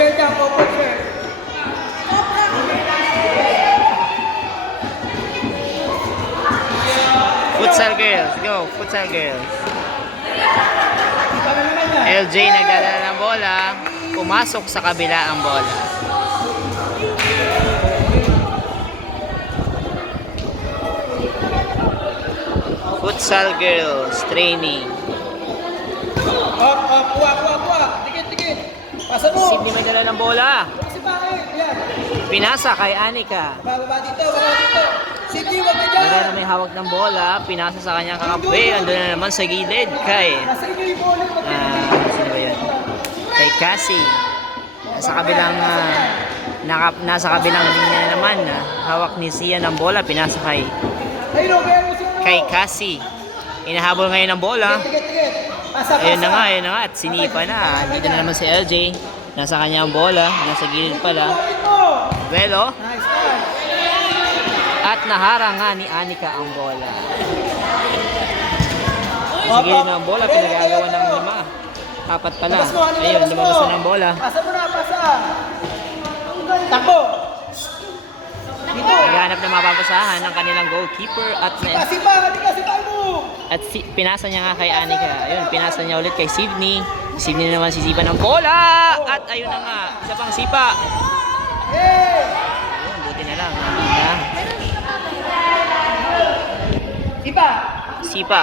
share dyan, couple share. Futsal girls, go, futsal girls. LJ nagdadala ng bola, pumasok sa kabila ang bola. Futsal girls training. Kuha. Dikit. Pasa mo. Sydney may dala ng bola. Kasi bakit? Yan. Pinasa kay Anika. Baba dito. Sige, wag na dyan. Meron na may hawak ng bola, pinasa sa kanyang kakampi. Andun na naman sa gilid kay Nasa inyo yung bola. sino ba yun? Kay Cassie. Nasa kabilang linya naman. Hawak ni Sia ng bola, pinasa kay Ayun, kaya mo siya. kay Cassie. Inahabol ngayon ng bola. Dikit. Pasa. Ayun na nga, at sinipa na. Dito na naman si LJ. Nasa kanya ang bola, nasa gilid pala. Well, Nice one. at naharang nga ni Anika ang bola. Sa gilid ng bola, pinagagawa ng 5. 4 pala. Ayun, lumabas na ng bola. Pasa mo na, pasa. Takbo. Dito. Naghahanap ng mapapasahan ng kanilang goalkeeper at Kasi mo. pinasa niya nga kay Anika. Ayun, pinasa niya ulit kay Sydney. Sydney naman sisipa ng bola. At ayun na nga, isa pang sipa. Hey! Ayun, buti na lang. Hindi na. Sipa. Sipa.